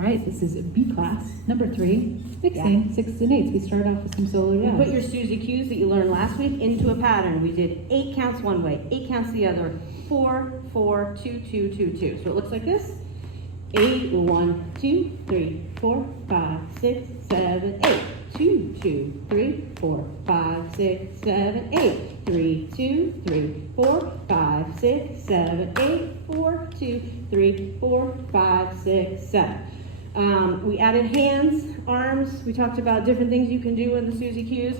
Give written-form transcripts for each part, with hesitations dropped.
All right, this is B class, number 3, mixing 6s and 8s. We started off with some solo jazz. You put your Suzy cues that you learned last week into a pattern. We did 8 counts one way, 8 counts the other, 4, 4, 2, 2, 2, 2. So it looks like this. 8, 1, 2, 3, 4, 5, 6, 7, 8. 2, 2, 3, 4, 5, 6, 7, 8. 3, 2, 3, 4, 5, 6, 7, 8. 4, 2, 3, 4, 5, 6, 7. We added hands, arms. We talked about different things you can do in the Suzy cues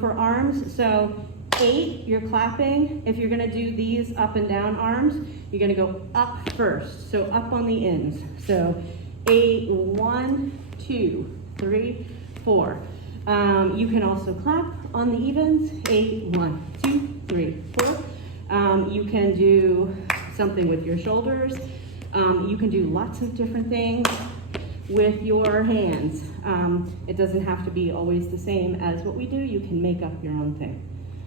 for arms. So 8, you're clapping. If you're gonna do these up and down arms, you're gonna go up first. So up on the ends. So 8, 1, 2, 3, 4. You can also clap on the evens. 8, 1, 2, 3, 4. You can do something with your shoulders. You can do lots of different things with your hands. It doesn't have to be always the same as what we do. You can make up your own thing.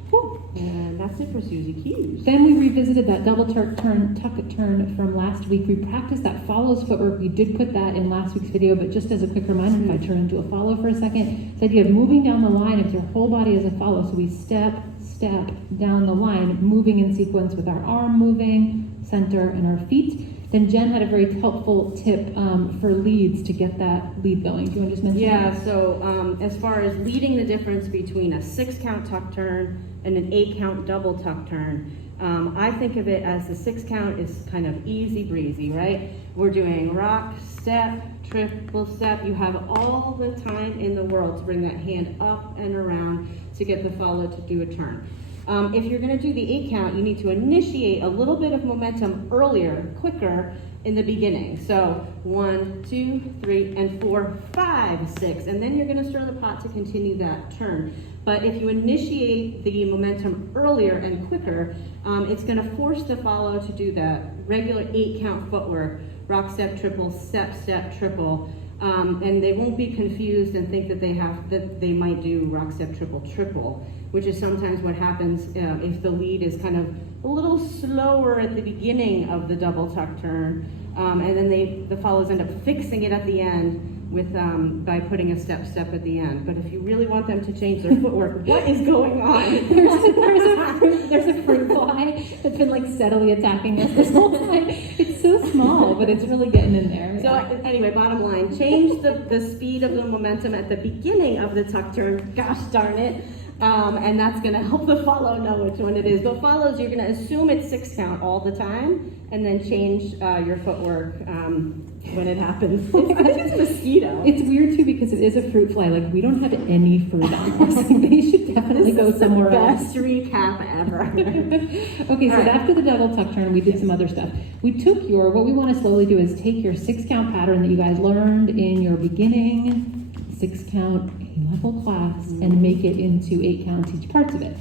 Cool. And that's it for Suzy cues. Then we revisited that double turn, tuck turn from last week. We practiced that follows footwork. We did put that in last week's video, but just as a quick reminder, if I turn into a follow for a second, it's the idea of moving down the line if your whole body is a follow. So we step, step down the line, moving in sequence with our arm moving, center, and our feet. Then Jen had a very helpful tip for leads to get that lead going. Do you want to just mention that? Yeah, so as far as leading the difference between a 6-count tuck turn and an 8-count double tuck turn, I think of it as the 6-count is kind of easy breezy, right? We're doing rock, step, triple step. You have all the time in the world to bring that hand up and around to get the follow to do a turn. If you're going to do the 8-count, you need to initiate a little bit of momentum earlier, quicker in the beginning. So 1, 2, 3, and 4, 5, 6, and then you're going to stir the pot to continue that turn. But if you initiate the momentum earlier and quicker, it's going to force the follow to do that regular 8-count footwork, rock, step, triple, step, step, triple. And they won't be confused and think that they might do rock, step, triple, triple, which is sometimes what happens if the lead is kind of a little slower at the beginning of the double tuck turn, and then the follows end up fixing it at the end with by putting a step, step at the end. But if you really want them to change their footwork, what is going on? There's a fruit fly that's been like steadily attacking us this whole time. It's so small, but it's really getting in there. So anyway, bottom line, change the speed of the momentum at the beginning of the tuck turn. Gosh darn it. And that's going to help the follow know which one it is. But follows, you're going to assume it's 6-count all the time, and then change your footwork when it happens. I think it's a mosquito. It's weird too because it is a fruit fly. Like we don't have any fruit on us. They should definitely go somewhere else. Best recap ever. Okay, so after the double tuck turn, we did some other stuff. We took what we want to slowly do is take your 6-count pattern that you guys learned in your beginning 6-count A-level class and make it into 8 counts each part of it.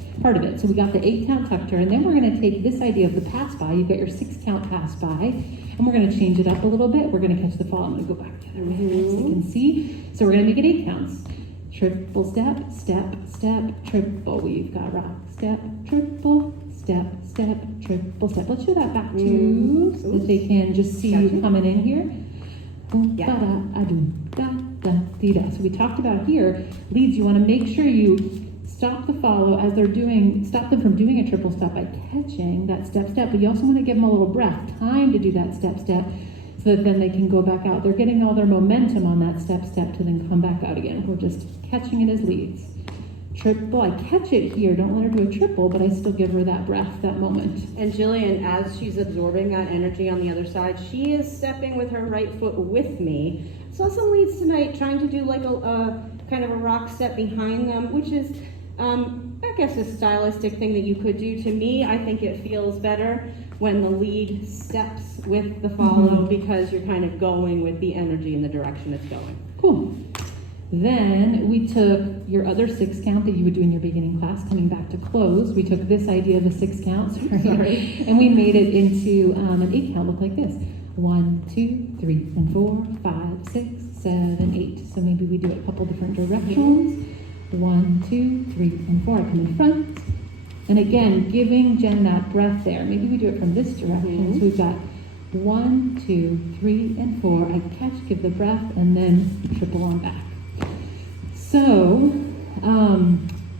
So we got the 8-count tuck turn, and then we're going to take this idea of the pass by. You've got your 6-count pass by, and we're going to change it up a little bit. We're going to catch the fall. I'm going to go back the other way so you can see. So we're going to make it 8 counts. Triple step, step, step, triple. We've got rock, step, triple, step, step, triple step. Let's show that back too, so that they can just see you coming in here. So we talked about here, leads, you want to make sure you stop the follow as stop them from doing a triple step by catching that step, step, but you also want to give them a little breath, time to do that step, step, so that then they can go back out. They're getting all their momentum on that step, step to then come back out again. We're just catching it as leads. Triple, I catch it here, don't let her do a triple, but I still give her that breath, that moment. And Jillian, as she's absorbing that energy on the other side, she is stepping with her right foot with me. Saw some leads tonight trying to do like a kind of a rock step behind them, which is, I guess, a stylistic thing that you could do. To me, I think it feels better when the lead steps with the follow because you're kind of going with the energy in the direction it's going. Cool. Then we took your other 6-count that you would do in your beginning class, coming back to close. We took this idea of a 6-count, and we made it into an 8-count, look like this. 1, 2, 3, and 4, 5, 6, 7, 8. So maybe we do it a couple different directions. 1, 2, 3, and 4. I come in front. And again, giving Jen that breath there. Maybe we do it from this direction. So we've got 1, 2, 3, and 4. I catch, give the breath, and then triple on back. So,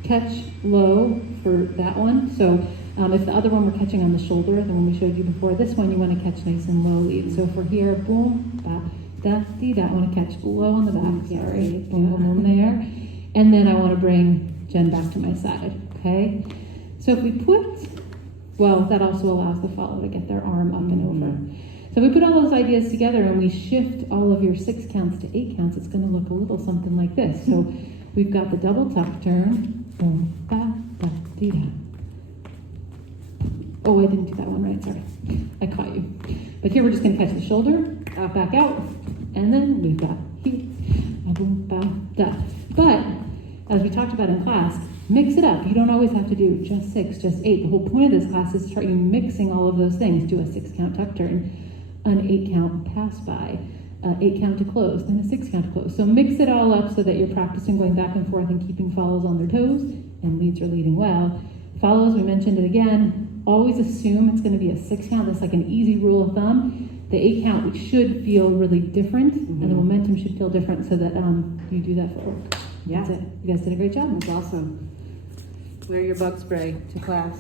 catch low for that one. So, if the other one we're catching on the shoulder, the one we showed you before, this one you want to catch nice and low lead. So if we're here, boom, ba, da, dee, da, I want to catch low on the back, sorry, boom, boom, boom there. And then I want to bring Jen back to my side, okay? So if we put, well, that also allows the follow to get their arm up and over. So if we put all those ideas together and we shift all of your 6 counts to 8 counts, it's going to look a little something like this. So we've got the double tuck turn, boom, ba, da, dee, da. Oh, I didn't do that one right, sorry. I caught you. But here we're just going to catch the shoulder, back out, and then we've got here, boom, ba, da. But, as we talked about in class, mix it up. You don't always have to do just 6, just 8. The whole point of this class is to start you mixing all of those things. Do a 6 count tuck turn, an 8 count pass by, 8 count to close, then a 6 count to close. So mix it all up so that you're practicing going back and forth and keeping follows on their toes, and leads are leading well. Follows, we mentioned it again. Always assume it's going to be a 6 count. That's like an easy rule of thumb. The 8 count should feel really different, and the momentum should feel different so that you do that footwork. Yeah. That's it. You guys did a great job. That's awesome. Wear your bug spray to class.